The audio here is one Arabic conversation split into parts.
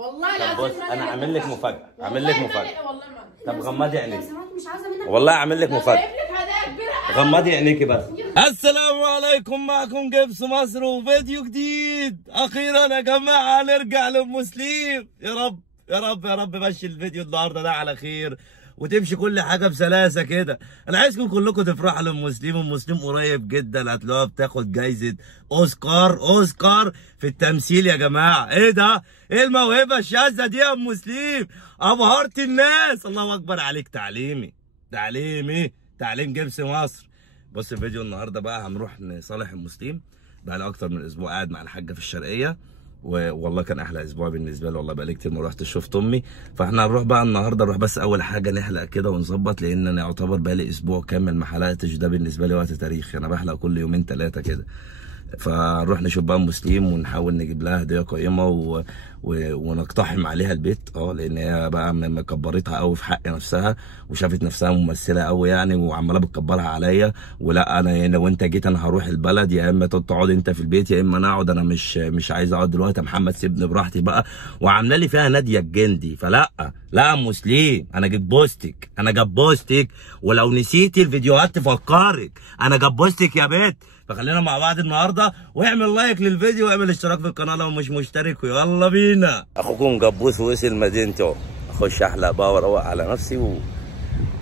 والله طب بص انا عامل لك مفاجاه، عامل لك مفاجاه. والله ما طب غمضي عينيك. مش عاوزه منك والله عامل لك مفاجاه. جايب لك هدايا كبيره. غمضي عينيكي بس. السلام عليكم، معكم جبس مصر وفيديو جديد. اخيرا يا جماعه نرجع لام سليم. يا رب يا رب يا رب مشي الفيديو النهارده ده على خير وتمشي كل حاجه بسلاسه كده. انا عايزكم كلكم تفرحوا لام سليم. ام سليم قريب جدا هتلاقوها بتاخد جايزه اوسكار في التمثيل يا جماعه. ايه ده؟ ايه الموهبه الشاذه دي يا ام سليم؟ ابهرت الناس. الله اكبر عليك. تعليم جبس مصر. بص الفيديو النهارده بقى هنروح نصالح ام سليم. بقى لي اكتر من اسبوع قاعد مع الحاجه في الشرقيه، والله كان احلى اسبوع بالنسبه لي. والله بقى لي كتير ما رحتش شفت امي، فاحنا هنروح بقى النهارده. نروح بس اول حاجه نحلق كده ونظبط، لان انا يعتبر بقى لي اسبوع كامل ما حلقتش. ده بالنسبه لي وقت تاريخي، انا بحلق كل يومين ثلاثه كده. فنروح نشوف بقى ام سليم ونحاول نجيب لها هديه قيمه ونقتحم عليها البيت. لان هي بقى مكبرتها قوي في حق نفسها، وشافت نفسها ممثله قوي يعني، وعماله بتكبرها عليا. ولا انا لو انت جيت انا هروح البلد، يا اما تقعد انت في البيت يا اما انا اقعد. انا مش عايز اقعد دلوقتي يا محمد، سيبني براحتي بقى. وعامله لي فيها ناديه الجندي. فلا لا ام سليم، انا جبوستك ولو نسيتي الفيديوهات تفكرك. انا جبوستك يا بيت. فخلينا مع بعض النهارده، واعمل لايك للفيديو واعمل اشتراك في القناه لو مش مشترك، ويلا بينا. اخوكم جبوس وصل مدينتي اهو. اخش احلق بقى واروق على نفسي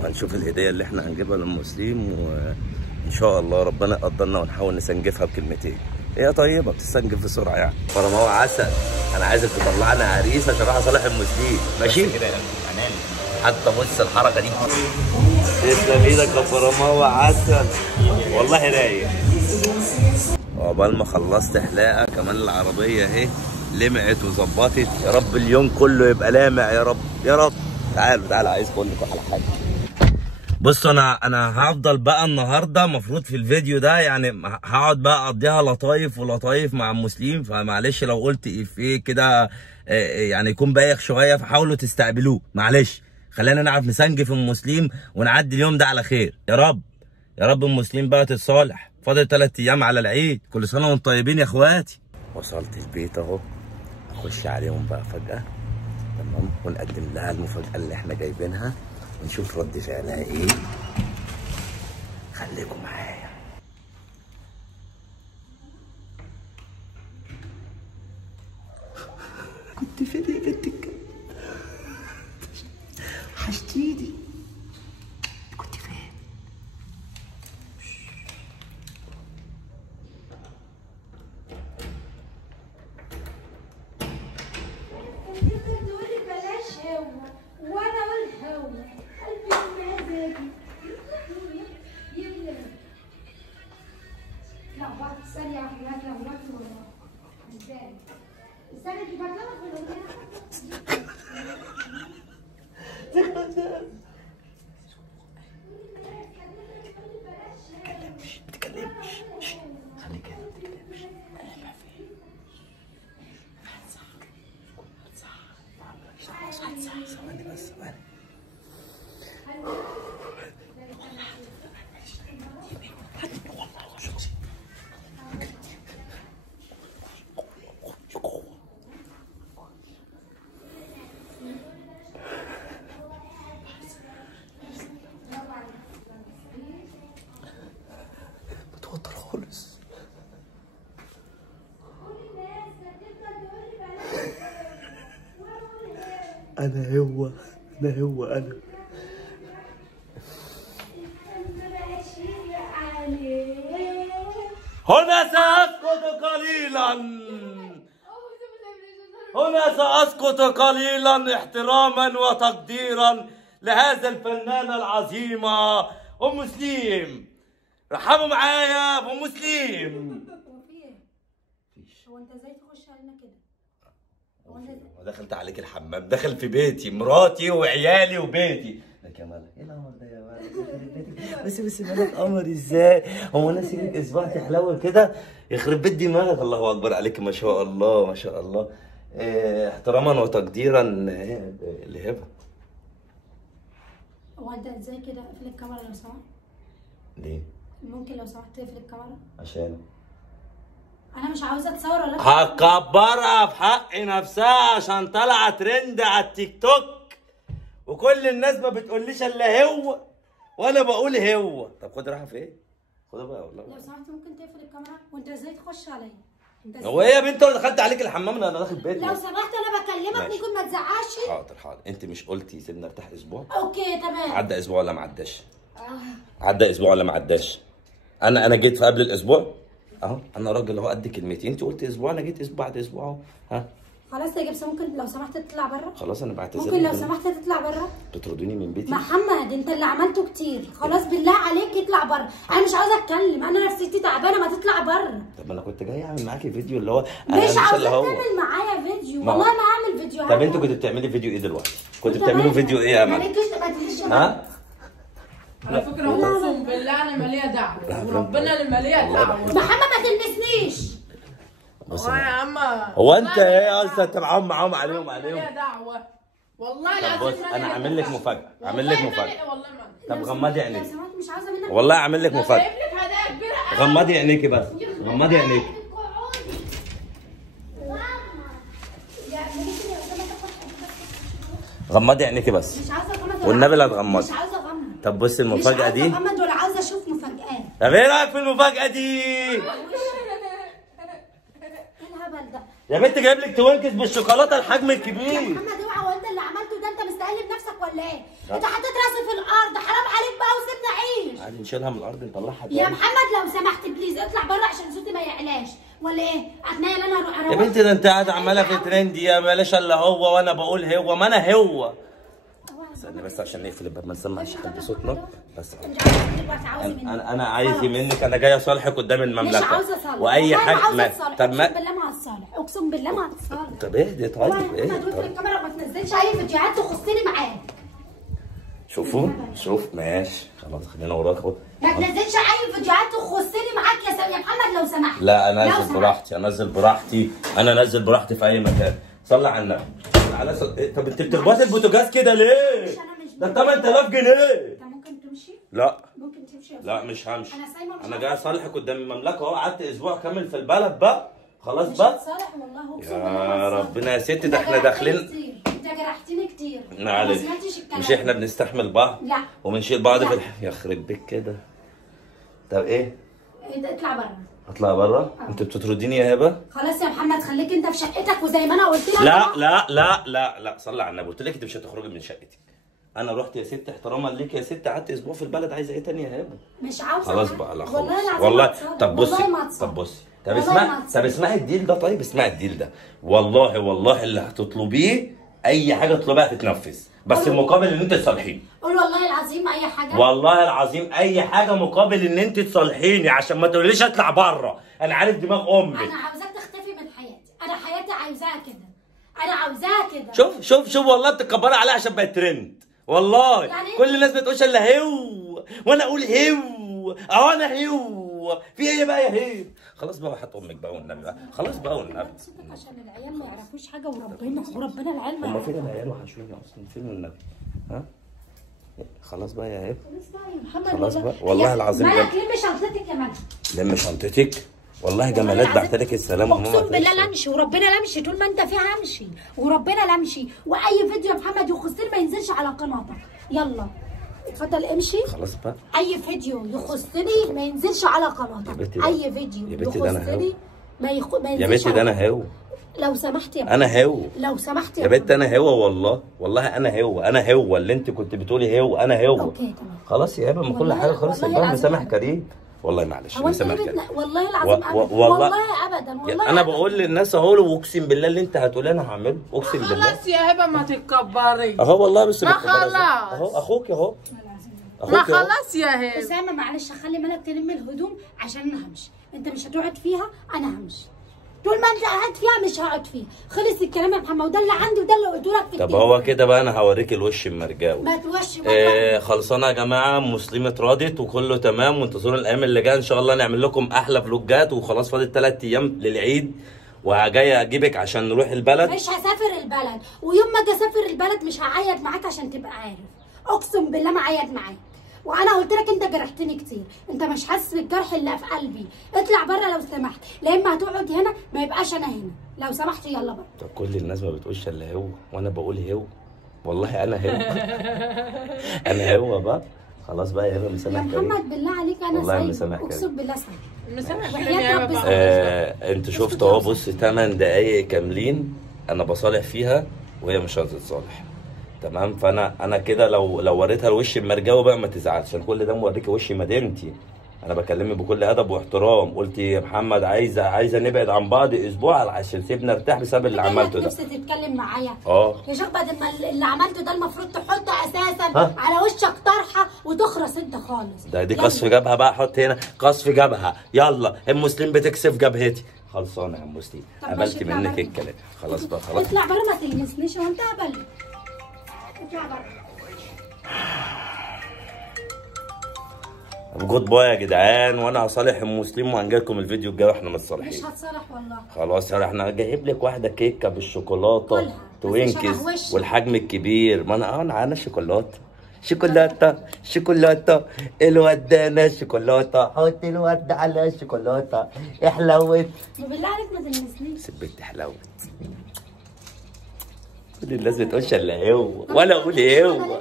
وهنشوف الهديه اللي احنا هنجيبها لام سليم، وان شاء الله ربنا يقدرنا ونحاول نسنجفها بكلمتين. هي طيبه بتستنجف بسرعه يعني. فرما هو عسل. انا عايزك تطلعني عريس عشان اروح اصالح ام سليم، ماشي؟ كده يا قلبي. حتى بص الحركه دي. تسلم ايدك يا فرما هو عسل. والله رايق. عقبال ما خلصت حلاقه كمان العربيه اهي لمعت وظبطت. يا رب اليوم كله يبقى لامع يا رب يا رب. تعالوا عايز اقول لكم على حاجه. بصوا انا هفضل بقى النهارده المفروض في الفيديو ده يعني هقعد بقى اقضيها لطايف مع ام سليم. فمعلش لو قلت افيه كده يعني يكون بايخ شويه، فحاولوا تستقبلوه معلش. خلينا نعرف نسنجف ام سليم ونعدي اليوم ده على خير يا رب. يا رب ام سليم بقى تتصالح. فاضل 3 ايام على العيد. كل سنه وانتم طيبين يا اخواتي. وصلت البيت اهو. اخش عليهم بقى فجاه، تمام، ونقدم لها المفاجاه اللي احنا جايبينها ونشوف رد فعلها ايه. خليكم معايا. كنت فين يا بنتك؟ وحشتيني. كنت فين؟ تقولي بلاش هوا وانا اقول هوا قلبي ومزاجي. يلا لا بعد ثانية واحدة لا وقت والله. ازاي؟ استنى دي بطلت في الأغنية. تتكلمش خليك هنا متتكلمش. ثواني بس ثواني. متوتر خالص. انا هو هنا سأسكت قليلا احتراما وتقديرا لهذا الفنانة العظيمة أم سليم. رحبوا معايا بأم سليم. هو في ايه؟ هو انت ازاي تخش علينا كده؟ دخلت عليك الحمام، دخل في بيتي، مراتي وعيالي وبيتي. لك يا مالك ايه القمر ده يا مالك؟ بس مالك قمر ازاي؟ هو انا سيبك اسبوع تحلوي كده؟ يخرب بيت دماغك. الله اكبر عليك ما شاء الله ما شاء الله. احتراما وتقديرا لهبه. هو انت ازاي كده؟ اقفل الكاميرا لو سمحت. ليه؟ ممكن لو سمحت تقفل الكاميرا؟ عشان انا مش عاوزه اتصور ولا هتكبرها في حق نفسها عشان طالعه ترند على التيك توك، وكل الناس ما بتقوليش الا هو وانا بقول هو. طب خد راحه في ايه؟ خدها بقى والله. لو سمحت ممكن تقفل الكاميرا؟ وانت ازاي تخش عليا؟ هو ايه يا بنت انا دخلت عليك الحمام؟ انا داخل بيتنا. لو سمحت انا بكلمك ممكن ما تزعقش. حاضر حاضر. انت مش قلتي سيبنا ارتاح اسبوع؟ اوكي تمام. عدى اسبوع ولا ما عداش؟ عدى اسبوع ولا ما عداش؟ انا جيت في قبل الاسبوع اهو، انا راجل اهو قد كلمتي. انت قلت اسبوع، انا جيت اسبوع بعد اسبوع اهو. ها خلاص يا جبس ممكن لو سمحت تطلع بره؟ خلاص انا بعتذر. ممكن لو سمحت تطلع بره؟ بتطردوني من بيتي؟ محمد انت اللي عملته كتير، خلاص بالله عليك اطلع بره. انا مش عاوزه اتكلم، انا نفسيتي تعبانه، ما تطلع بره. طب انا كنت جاي اعمل معاكي فيديو اللي هو مش عاوزاك تعمل معايا فيديو، والله ما هعمل فيديو. طب انتوا كنتوا بتعملي فيديو ايه دلوقتي؟ كنتوا بتعملوا فيديو ايه يا مان؟ ها؟ على فكرة اقسم بالله انا مالية دعوة، وربنا اللي مالية دعوة. محمد ما تلمسنيش. يا عم هو انت ايه اصلا انت معاهم عليهم مالية دعوة والله طب العظيم. بص انا عامل لك مفاجأة، عامل لك مفاجأة. والله ما طب غمضي عينيك. لو سمحت مش عاوزه منك. والله عامل لك مفاجأة. جايب لك هدايا كبيرة. غمضي عينيكي بس، غمضي عينيكي. غمضي عينيكي بس. مش عاوزه اغمض. والنبي لا تغمضي. مش عاوزه اغمض. طب بصي المفاجأة دي. مش عاوزه اغمض ولا عاوزه اشوف مفاجآت. طب ايه رأيك في المفاجأة دي؟ ايه الهبل ده؟ يا بنت جايب لك توينكس بالشوكولاتة الحجم الكبير. محمد اوعى، وانت اللي عملته ده انت مستقل بنفسك ولا ايه؟ انت حطيت راسي في الارض، حرام عليك بقى وسيبني اعيش. عادي نشيلها من الأرض نطلعها يا محمد لو سمحت بليز اطلع بره عشان صوتي ما يعلاش، ولا ايه؟ اتنيل انا اروح. يا بنتي ده انت قاعدة عمالة في ترند يا بلاش الا هو وانا بقول هو، ما انا هو. استنى بس عشان نقفل الباب ما نسمعش حد صوتنا بس. انت عاوز دلوقتي عاوز مني. انا عايز منك، انا جاي اصالحك قدام المملكة. مش عاوزه اصالح واي حاجة طب ما اقسم بالله ما هتصالح، اقسم بالله ما هتصالح. طب اهدي طيب اهدي. طيب الكاميرا وما تنزلش اي فيديوهات تخصني معاك. شوفوا شوف ماشي خلاص خلينا وراك اهو. ما تنزلش اي فيديوهات تخصني معاك يا محمد لو سمحت. لا انا انزل براحتي، انزل براحتي، انا انزل براحتي في اي مكان. صلي على النبي. طب انت بتربطي البوتاجاز كده ليه؟ ده 8000 جنيه. انت ممكن تمشي؟ لا ممكن تمشي؟ لا مش همشي. انا سايبه. انا جاي اصالحك قدام المملكه اهو، قعدت اسبوع كامل في البلد بقى خلاص مش بقى. هتصالح والله اقسم يا ربنا يا ستي ده احنا داخلين. انت جرحتني كتير. معلش مش احنا بنستحمل بعض؟ لا وبنشيل بعض في يخرب بيك كده. طب ايه؟ اطلع بره. اطلع بره؟ انت بتطرديني يا هبه؟ خلاص يا محمد خليك انت في شقتك وزي ما انا قلت لك. لا صلي على النبي، قلت لك انت مش هتخرجي من شقتك. انا رحت يا ست احتراما ليك يا ست، قعدت اسبوع في البلد، عايزه ايه تاني يا هبه؟ مش عاوزه. خلاص بقى لا خلاص والله. طب بصي طب بصي طب اسمعي الديل ده. طيب اسمعي الديل ده. والله اللي هتطلبيه اي حاجه تطلبيها هتتنفذ، بس المقابل ان انت تصالحيني. قول والله العظيم اي حاجه. والله العظيم اي حاجه مقابل ان انت تصالحيني، عشان ما تقوليش اطلع بره. انا عارف دماغ امك. انا عاوزاك تختفي من حياتي، انا حياتي عاوزاها كده، انا عاوزاها كده. شوف والله بتكبري عليها عشان بقت ترند. والله يعني كل الناس بتقولش الا هو وانا اقول هو اهو انا هو في ايه بقى يا هي. خلاص بقى وحط امك بقى والنبي بقى، خلاص بقى والنبي. صوتك عشان العيال ما يعرفوش حاجه، وربنا العيال ما هم فين العيال وحشوني اصلا؟ فين النبي؟ ها خلاص بقى يا هبه. خلاص بقى والله العظيم. مالك لم شنطتك يا مالك؟ لم شنطتك. والله جمالات بعت لك السلام. اقسم بالله لا امشي، وربنا لا امشي طول ما انت فيها امشي، وربنا لا امشي. واي فيديو يا محمد يخصني ما ينزلش على قناتك. يلا اتفضل امشي. خلاص بقى. اي فيديو يخصني ما ينزلش على قناتك. اي فيديو يخصني ما ينزلش. يا بنتي ده انا هو. لو سمحت يا انا هو. لو سمحت يا بنت انا هو والله انا هو اللي انت كنت بتقولي هو. انا هو. اوكي تمام. خلاص يا هبه من كل حاجه خلاص يبقى مسامح كريم. والله معلش مسامح كريم. والله العظيم ابدا. والله ابدا. والله انا بقول للناس اهو، واقسم بالله اللي انت هتقوليه انا هعمله، اقسم بالله. خلاص يا هبه ما تتكبري اهو والله. بس ما خلاص اهو اخوك اهو. ما خلاص يا هبه. اسامه معلش خلي مالك تلم الهدوم عشان انا همشي. انت مش هتقعد فيها، انا همشي. طول ما انت قاعد فيها مش هقعد فيها. خلص الكلام يا محمد، وده اللي عندي وده اللي قلته لك في طب هو كده بقى انا هوريك الوش المرجاوي. ما توش خلصانه يا جماعه. مسلمه اتراضت وكله تمام، وانتظروا الايام اللي جايه ان شاء الله نعمل لكم احلى فلوجات. وخلاص فاضل 3 ايام للعيد، وجاي اجيبك عشان نروح البلد. مش هسافر البلد، ويوم ما اجي اسافر البلد مش هعيط معاك عشان تبقى عارف. اقسم بالله ما عيط معاك. وانا قلت لك انت جرحتني كتير، انت مش حاسس بالجرح اللي في قلبي. اطلع بره لو سمحت، لا اما هتقعد هنا ما يبقاش انا هنا، لو سمحت يلا بره. طب كل الناس ما بتقولش الا هو وانا بقول هو، والله انا هو. انا هو بقى. خلاص بقى يا هبه مسامح يا كريم. محمد بالله عليك انا والله سايبه، مسامح كريم. اقسم بالله سايبه. مسامح وحياة كريم يا رب هبه. انت شفت اهو، بص 8 دقايق كاملين انا بصالح فيها وهي مش هتتصالح. تمام، فانا كده لو وريتها الوش المرجاوي بقى ما تزعلش، انا كل ده موريكي وش مدينتي. انا بكلمك بكل ادب واحترام. قلت يا محمد عايزه نبعد عن بعض اسبوع عشان سيبنا ارتاح بسبب اللي عملته ده. نفسي تتكلم معايا. اه يا شيخ بعد ما اللي عملته ده المفروض تحط اساسا على وشك طرحه وتخرس انت خالص. دي قصف جبهه بقى، حط هنا قصف جبهه. يلا المسلم بتكسف جبهتي. خلصانه يا مسلم، قبلت منك الكلام. خلاص بقى خلاص. اطلع بره ما تلمسنيش وانت قبل. اطلع بره. جود باي يا جدعان، وانا هصالح المسلم وهنجي لكم الفيديو الجاي واحنا متصالحين. مش هتصالح والله. خلاص احنا جايب لك واحده كيكه بالشوكولاته كلها. توينكس والحجم الكبير. ما انا شوكولاته شوكولاته الواد ده انا شوكولاته، حط الورد على الشوكولاته احلوت. بالله عليك ما تلمسنيش. سبت حلوت. كل الناس بتقولش الا هو وانا اقول هو.